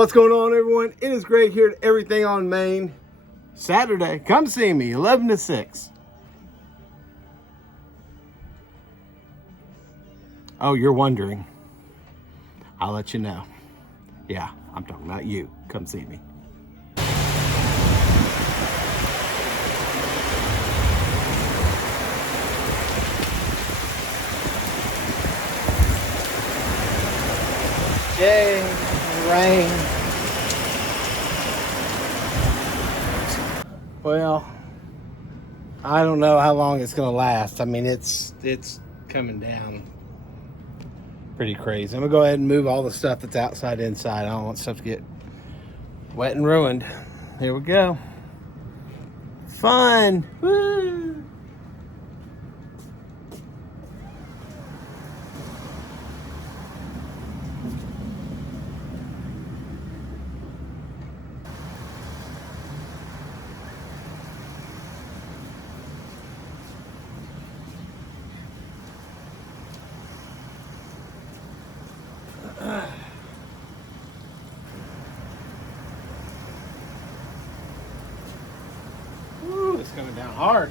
What's going on, everyone? It is Greg here at Everything on Main. Saturday, come see me, 11 to 6. Oh, you're wondering. I'll let you know. Yeah, I'm talking about you. Come see me. Yay, rain. Well, I don't know how long it's gonna last. I mean, it's coming down pretty crazy. I'm gonna go ahead and move all the stuff that's outside inside. I don't want stuff to get wet and ruined. Here we go. Fun. Woo. Ooh, it's coming down hard.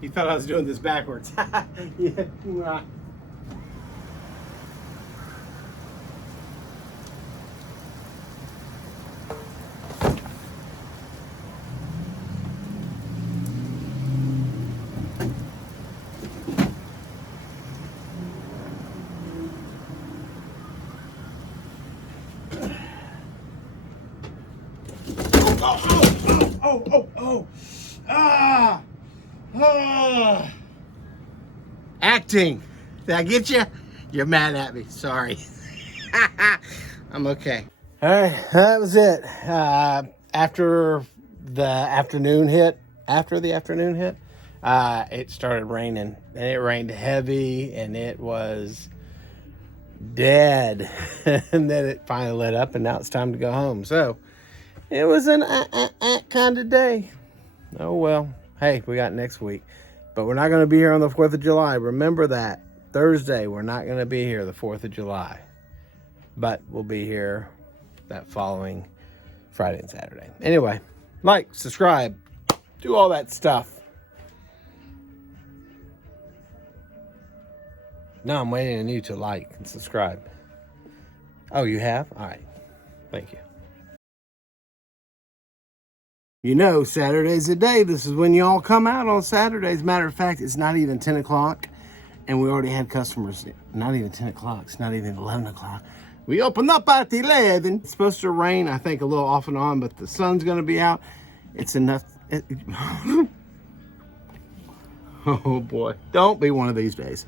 You thought I was doing this backwards. Yeah. Oh. Ah. Ah. Acting. Did I get you? You're mad at me. Sorry. I'm okay. All right, that was it. After the afternoon hit, it started raining, and it rained heavy, and it was dead. And then it finally let up, and now it's time to go home. So it was an kind of day. Oh well. Hey, we got next week, but we're not going to be here on the 4th of July. Remember that. Thursday, we're not going to be here the 4th of July, but we'll be here that following Friday and Saturday. Anyway, like, subscribe, do all that stuff. No, I'm waiting on you to like and subscribe. Oh, you have? All right. Thank you. You know, Saturday's the day. This is when you all come out on Saturdays. Matter of fact, it's not even 10 o'clock, and we already had customers. Not even 10 o'clock. It's not even 11 o'clock. We opened up at 11. It's supposed to rain, I think, a little off and on, but the sun's going to be out. It's enough. Oh, boy. Don't be one of these days.